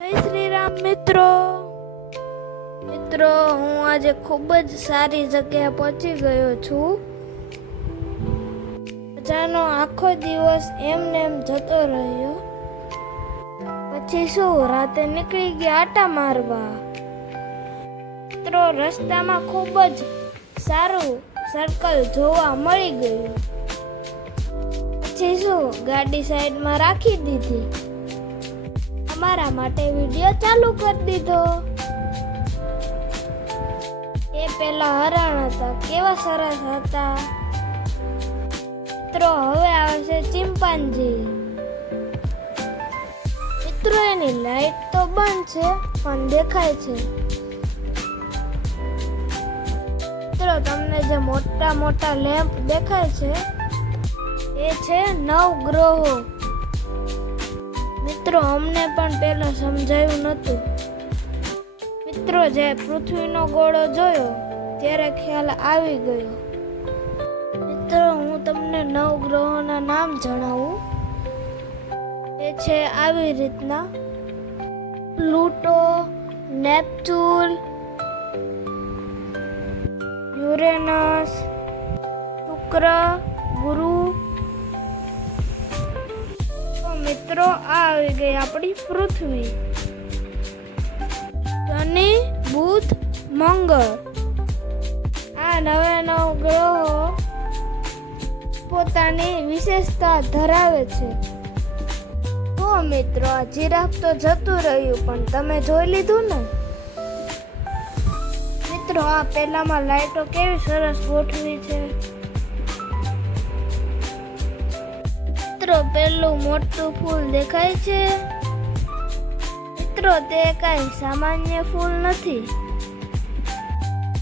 જય શ્રી રામ મિત્રો. મિત્રો, હું આજે ખૂબ જ સારી જગ્યાએ પહોંચી ગયો છું. મજાનો આખો દિવસ એમને એમ જતો રહ્યો. પછી શું, રાતે નીકળી ગયા આટા મારવા? મિત્રો, રસ્તામાં ખૂબ જ સારું સર્કલ જોવા મળી ગયું. પછી શું, ગાડી સાઈડમાં રાખી દીધી? અમારા માટે વીડિયો ચાલુ કરી દીધો. એ પેલા હરણ હતા. કેવા સરસ હતા. મિત્રો, હવે આવે છે ચિંપાંજી. મિત્રો, એની લાઈટ તો બંધ છે, પણ દેખાય છે. મિત્રો, તમને જે મોટા મોટા લેમ્પ દેખાય છે, એ છે નવ ગ્રહો મિત્રો, અમને પણ પહેલાં સમજાયું નહોતું. મિત્રો, જે પૃથ્વીનો ગોળો જોયો, ત્યારે ખ્યાલ આવી ગયો. મિત્રો, હું તમને નવ ગ્રહોના નામ જણાવું. એ છે આવી રીતના. પ્લુટો નેપચ્યુન યુરેનસ, શુક્ર મિત્રો, આ આવી ગઈ આપણી પૃથ્વી. શનિ, બુધ, મંગળ. આ નવા નવ ગ્રહો પોતાની વિશેષતા ધરાવે છે. તો મિત્રો, આ જીરાફ તો જતું રહ્યું, પણ તમે જોઈ લીધું ને? મિત્રો, આ પહેલામાં લાઈટો કેવી સરસ ગોઠવી છે. મિત્રો, પેલું મોટું ફૂલ દેખાય છે. મિત્રો, તે કાંઈ સામાન્ય ફૂલ નથી.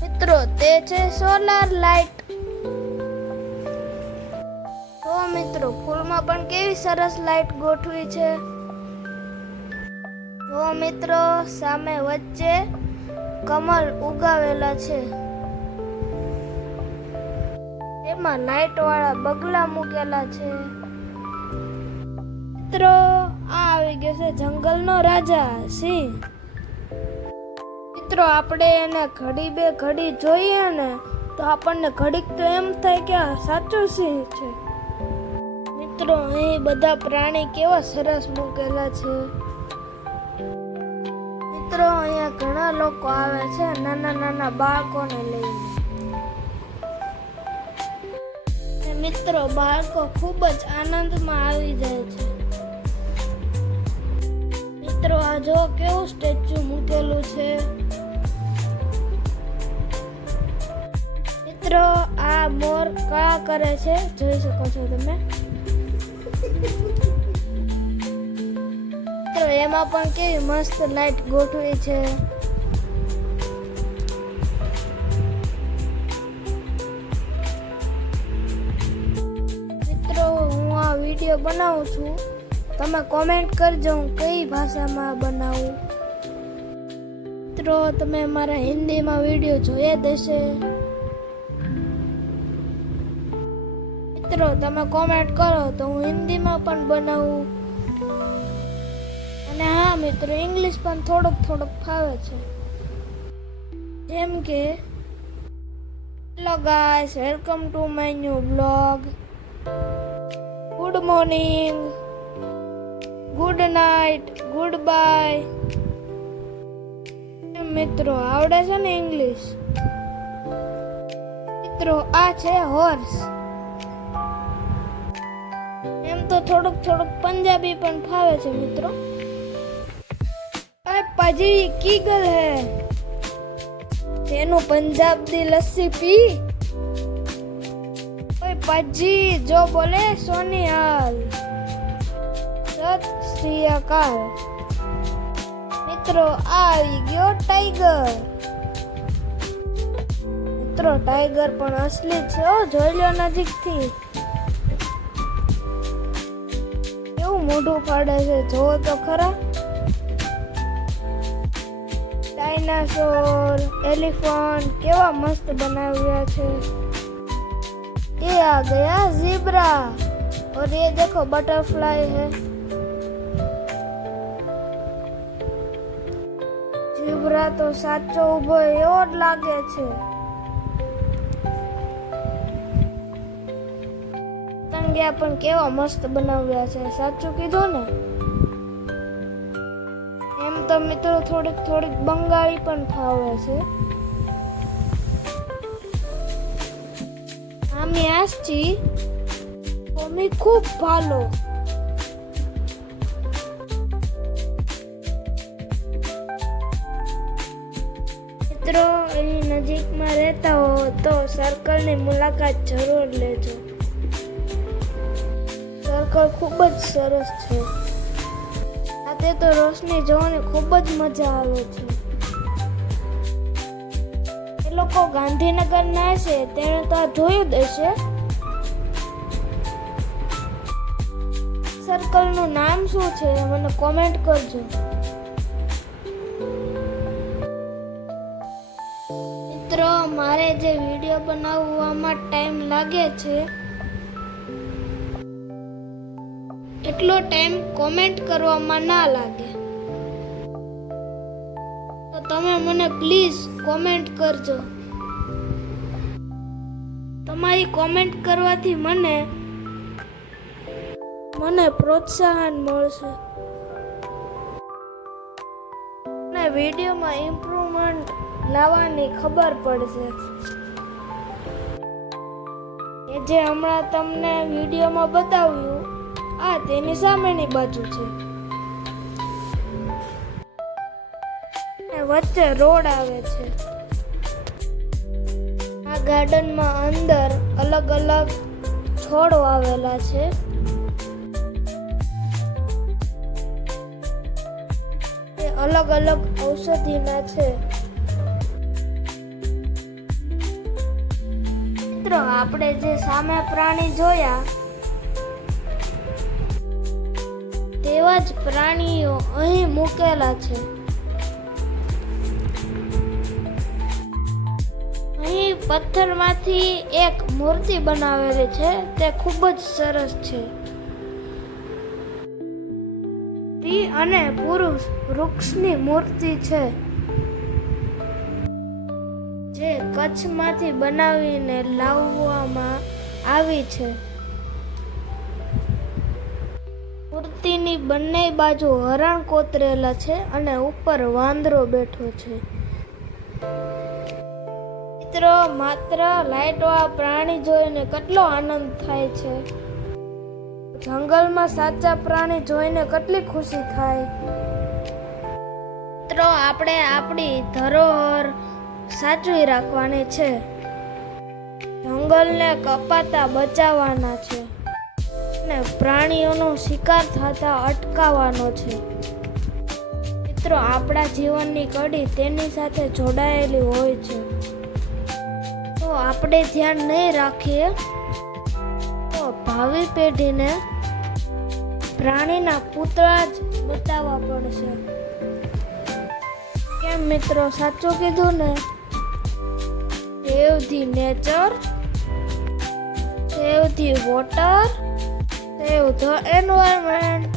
મિત્રો, તે છે સોલાર લાઇટ તો મિત્રો, ફૂલમાં પણ કેવી સરસ લાઇટ ગોઠવી છે. તો મિત્રો, સામે વચ્ચે કમળ ઉગાવેલા છે. તેમાં લાઇટ વાળા બગલા મૂકેલા છે. મિત્રો આ આવી ગયો છે જંગલનો રાજા સિંહ. મિત્રો, આપણે એને ઘડી બે ઘડી જોઈએ ને તો આપણને ઘડીક તો એમ થાય કે આ સાચો સિંહ છે. મિત્રો, અહીં બધા પ્રાણી કેવા સરસ મૂકેલા છે. મિત્રો, અહીંયા ઘણા લોકો આવે છે નાના નાના બાળકોને લઈને. મિત્રો, બાળકો ખૂબ જ આનંદમાં આવી જાય છે. મિત્રો, આ જો કેવું સ્ટેચ્યુ મૂકેલું છે. મિત્રો, આ મોર કા કરે છે? જોઈ શકો છો તમે. મિત્રો, એમાં પણ કેવી મસ્ત લાઈટ ગોઠવી છે. મિત્રો, હું આ વીડિયો બનાવું છું. તમે કોમેન્ટ કરજો, હું કઈ ભાષામાં બનાવું. મિત્રો, તમે મારા હિન્દીમાં વીડિયો જોયા દેશે મિત્રો, તમે કોમેન્ટ કરો તો હું હિન્દીમાં પણ બનાવું. અને હા, મિત્રો ઇંગ્લિશ પણ થોડોક થોડોક ફાવે છે. જેમ કે hello guys welcome to my new blog good morning good night good bye મિત્રો, આવડે છે ને ઇંગ્લિશ મિત્રો, આ છે હોર્સ એમ તો થોડુંક થોડુંક પંજાબી પણ ફાવે છે, મિત્રો. પાજી કીગલ હે. તેનું પંજાબની લસ્સી પી. ઓય પાજી, જો બોલે સોનિયાલ સત શ્રી અકાલ મિત્રો આ આવી ગયો ટાઈગર મિત્રો ટાઈગર પણ અસલી છે હો જોઈ લો નજીકથી કેવું મોઢું ફાડે છે જોવો તો ખરા ડાયનાસોર એલિફન્ટ કેવા મસ્ત બનાવ્યા છે ये आ गया जीब्रा और ये देखो बटरफ्लाई है ઝીબ્રા તો સાચો ઊભો એવો જ લાગે છે પતંગિયા પણ કેવા મસ્ત બનાવ્યા છે સાચું કીધું ને એમ તો મિત્રો થોડીક થોડીક બંગાળી પણ ફાવે છે আমি আসছি তুমি খুব ভালো મિત્રો, અહીં નજીકમાં રહેતા હો તો સર્કલની મુલાકાત જરૂર લેજો. સર્કલ ખૂબ જ સરસ છે. રાતે તો રોશની જોવાની ખૂબ જ મજા આવે છે. એ લોકો ગાંધીનગર ના છે, તેણે તો આ જોયું હશે. સર્કલનું નામ શું છે, મને કોમેન્ટ કરજો. મારે જે વીડિયો બનાવવામાં ટાઈમ લાગે છે, એટલો ટાઈમ કોમેન્ટ કરવામાં ના લાગે. તો તમે મને પ્લીઝ કોમેન્ટ કરજો. તમારી કોમેન્ટ કરવાથી મને મને પ્રોત્સાહન મળશે. અને વિડીયોમાં ઇમ્પ્રુવમેન્ટ લાવવાની ખબર પડશે. એ જે હમણાં તમને વિડીયોમાં બતાવ્યું, આ તેની સામેની બાજુ છે. વચ્ચે રોડ આવે છે. આ ગાર્ડનમાં અંદર અલગ અલગ છોડ વાવેલા છે. અલગ અલગ ઔષધિના છે. મિત્રો આપણે જે સામે પ્રાણી જોયા, તેવા જ પ્રાણીઓ અહીં મૂકેલા છે. અહીં પથ્થરમાંથી એક મૂર્તિ બનાવેલી છે, તે ખૂબ જ સરસ છે. સ્ત્રી અને પુરુષ વૃક્ષની મૂર્તિ છે. જે કચ્છમાંથી બનાવીને લાવવામાં આવી છે. મૂર્તિની બંને બાજુ હરણ કોતરેલા છે અને ઉપર વાંદરો બેઠો છે. મિત્રો, માત્ર લાઈટવાળા પ્રાણી જોઈને કેટલો આનંદ થાય છે. જંગલમાં સાચા પ્રાણી જોઈને કેટલી ખુશી થાય. મિત્રો, આપણે આપણી ધરોહર સાચવી રાખવાની છે. જંગલને કપાતા બચાવવાના છે અને પ્રાણીઓનો શિકાર થતા અટકાવવાનો છે. મિત્રો, આપણા જીવનની કડી તેની સાથે જોડાયેલી હોય છે. તો આપણે ધ્યાન નહીં રાખીએ તો ભાવિ પેઢીને પ્રાણીના પૂતળા જ બતાવવા પડશે. કેમ મિત્રો? સાચું કીધું ને? save the nature, save the water, save the environment.